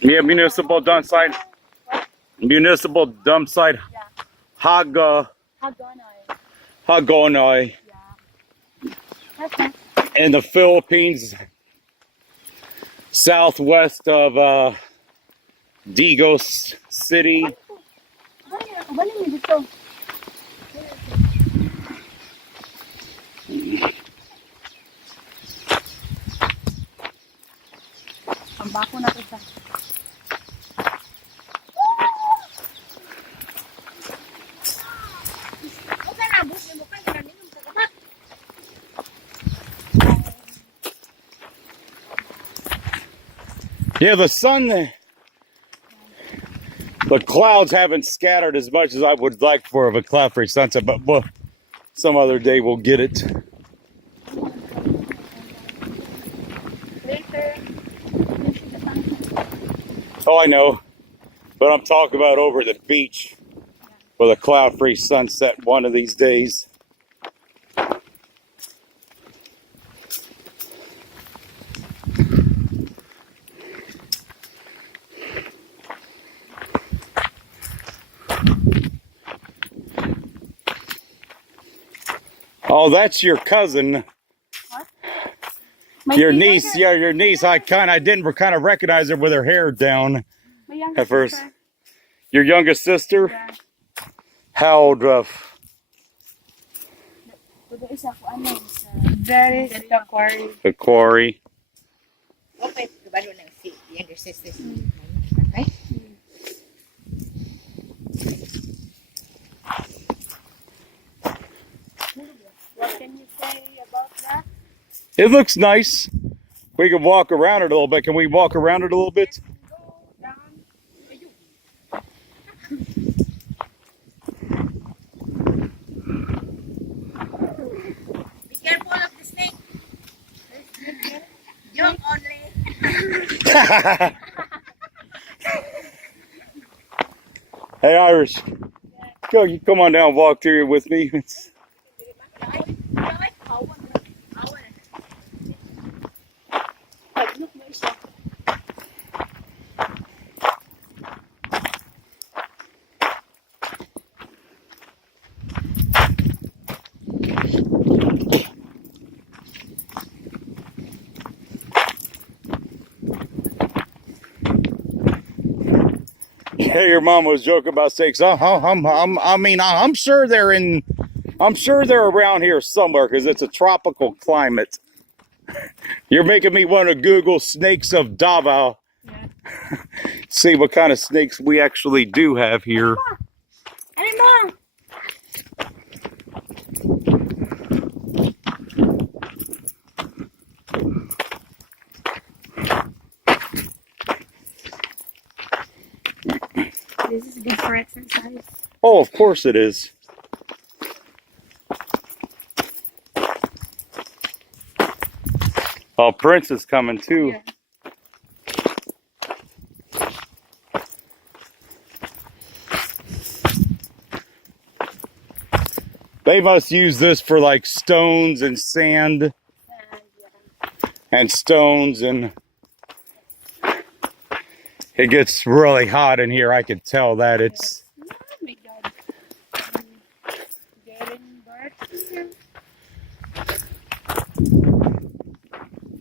Yeah, municipal dump site. Municipal dump site. Hagonoy. Hagonoy. Okay. In the Philippines, southwest of Digos City. Balik mo dito. Ang bako na ito. Yeah, the sun, the clouds haven't scattered as much as I would like for of a cloud-free sunset, but well, some other day we'll get it. Later. Oh, I know, but I'm talking about over the beach with a cloud-free sunset one of these days. Oh, that's your cousin. What? Your niece, yeah, your niece. I didn't recognize her with her hair down at first. Sister. Your youngest sister? Yeah. How old? That is the quarry. The Quarry. Okay, kabalo ng si younger sisters. Okay? What can you say about that? It looks nice. We can walk around it a little bit. Can we walk around it a little bit? Go down. Be careful of the snake. Joke only. Hey, Irish. Go, you come on down and walk through with me. Yeah, your mom was joking about snakes. I'm sure they're in. I'm sure they're around here somewhere because it's a tropical climate. You're making me want to Google snakes of Davao. Yeah. See what kind of snakes we actually do have here. Anymore. This is good for exercise. Oh, of course it is. Oh, Prince is coming too. Yeah. They must use this for like stones and sand and stones, and it gets really hot in here. I can tell that it's. Oh my God. Getting birds here.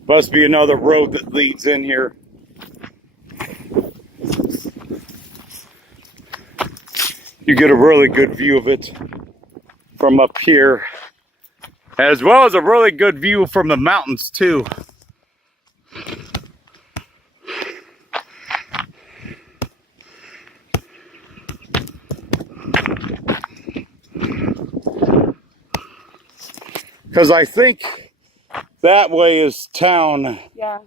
Must be another road that leads in here. You get a really good view of it from up here, as well as a really good view from the mountains too. Because I think that way is town. Yeah.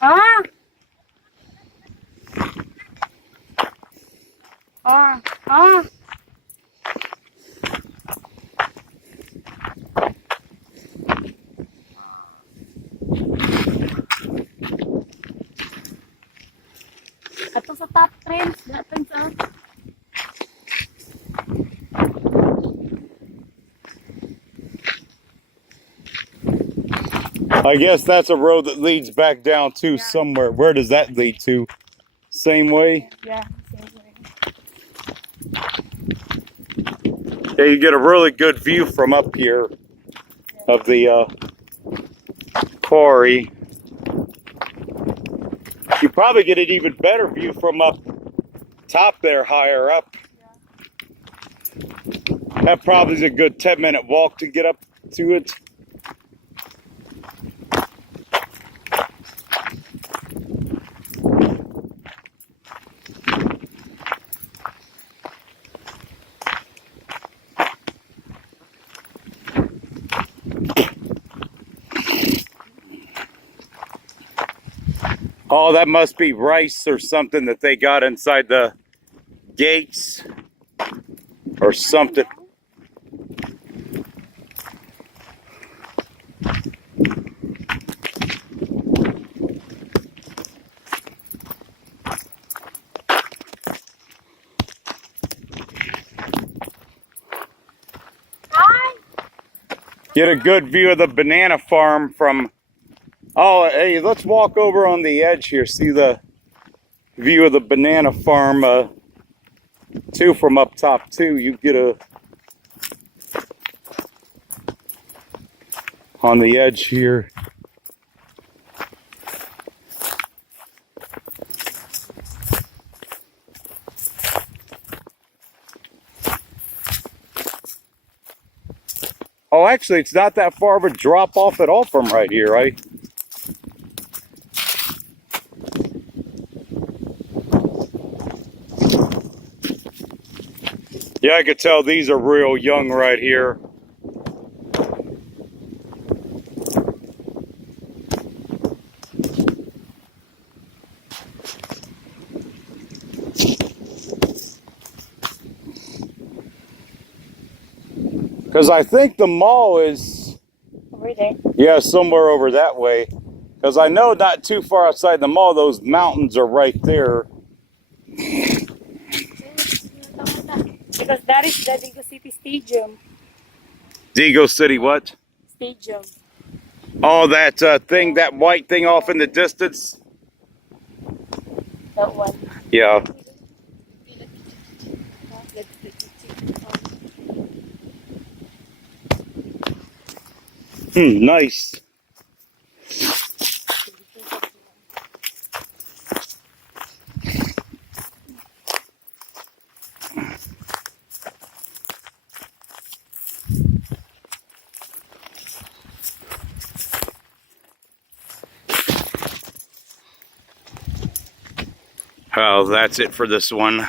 Ah! Ah, ah. Ato sa top trends, dapat sa I guess that's a road that leads back down to somewhere. Where does that lead to? Same way? yeah, same way. Yeah, you get a really good view from up here of the quarry. You probably get an even better view from up top there, higher up. That probably is a good 10-minute walk to get up to it. Oh, that must be rice or something that they got inside the gates or something. Get a good view of the banana farm from... Oh, hey, let's walk over on the edge here. See the view of the banana farm, too, from up top, too. You get a... on the edge here. Oh, actually, it's not that far of a drop off at all from right here, right? Yeah, I could tell these are real young right here. Because I think the mall is... Over there. Yeah, somewhere over that way. Because I know not too far outside the mall, those mountains are right there. Because that is the Digo City Stadium. Digo City what? Stadium. Oh, that thing, that white thing off in the distance? That one. Yeah. Nice. Well, that's it for this one.